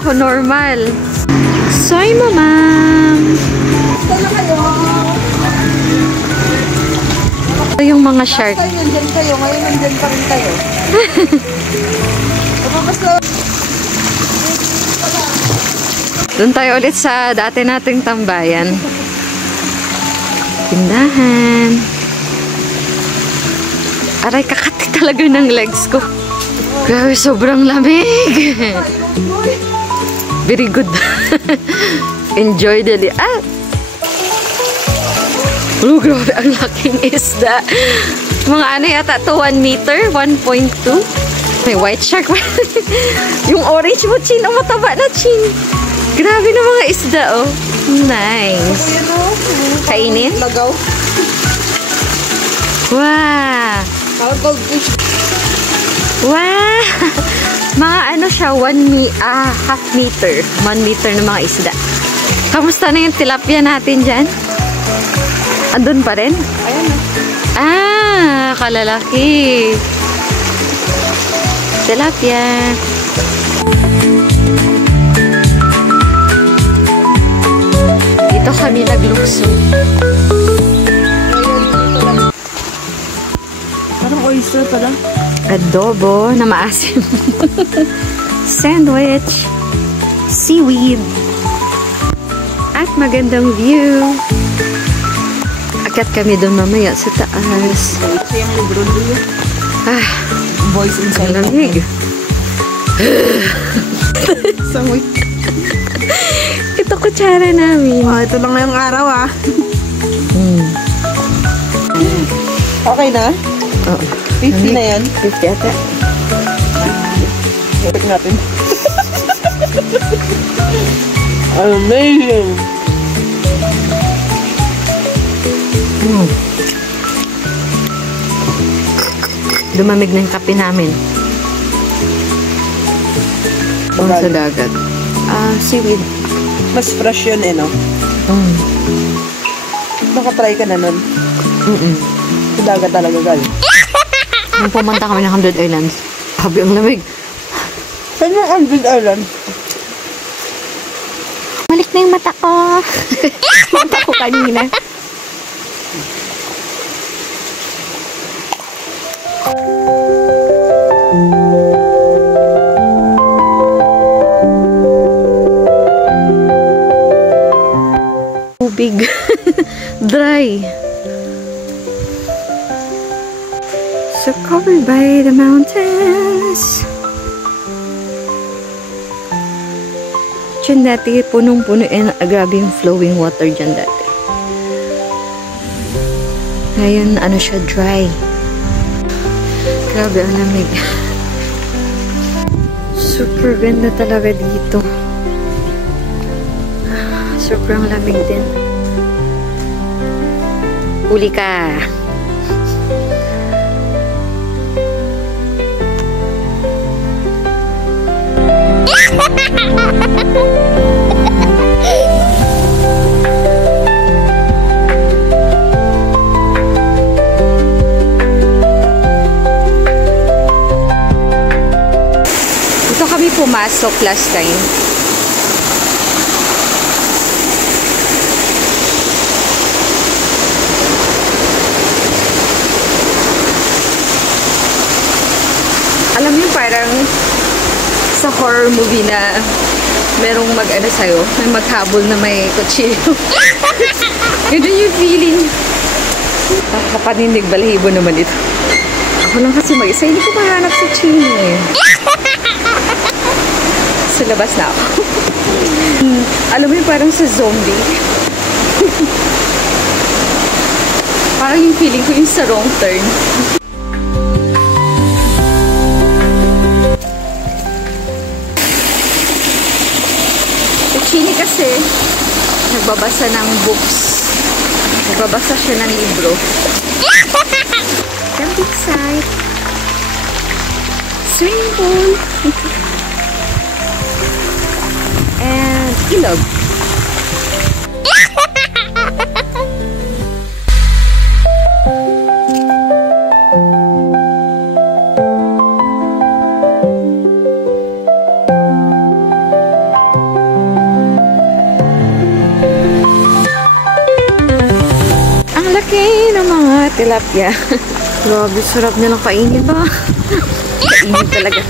ako normal. Soy mo, ma'am. Ito na kayo. Ito yung mga shark. Last time nandyan kayo, ngayon nandyan pa rin kayo. Doon tayo ulit sa dati nating tambayan. Tindahan. Aray, kakati talaga ng legs ko. Grabe, sobrang lamig. Very good. Enjoy the day. Ah! Oh, grabe, ang laking isda. Mga ano yata to, 1 meter, 1.2. May white shark. Yung orange mo, Chin. Ang mataba na, Chin. Grabe na mga isda, oh. Nice. Kainin? Lagaw. Wow. Goldfish. Wow. Mga ano siya, half meter. 1 meter na mga isda. Kamusta na yung tilapia natin dyan? Andun pa rin? Ayan na. Ah, kalalaki. Tilapia. Dito kami naglukso. Parang oyster pala. Adobo na maasim. Sandwich. Seaweed. At magandang view. Akyat kami doon mamaya sa taas. Kasi yung libro doon. Ah, Boys inside. lamig. Sangoy. Ito kutsara namin. Oh, ito lang na yung araw ah. Okay na? Oo. 50 na yan. 50 ata. Check natin. Amazing! Lumamig na yung kape namin. Sa dagat. Seaweed. Mas fresh yun eh, no? Nakatry ka na nun. Sa dagat talaga, gal. Nung pumunta kami ng 100 Islands, habi ang lamig. Saan yung Android Island? Malik na yung mata ko. Mata ko kanina. Tubig. Dry. So covered by the mountains. Diyan dati, punong-puno and grabe yung flowing water dyan dati. Ngayon, ano siya, dry. Grabe ang lamig. Super ganda talaga dito. Sobrang lamig din. Huli ka! Dito kami pumasok last time. Alam mo parang sa horror movie na merong mag-ano sa'yo, may maghabol na may kutsilyo. Yun yung feeling. Kapaninig balahibo naman ito. Ako lang kasi mag-isa, hindi ko mahanap si Chino eh. Sa labas na ako. Alam mo yung parang sa zombie. Parang yung feeling ko yung sa wrong turn. Chini kasi nagbabasa ng books. Nagbabasa siya ng libro. Camping site. Swimming pool. And ilog. Tilapia. Grabe, sarap nilang kainin ba? Kainin talaga.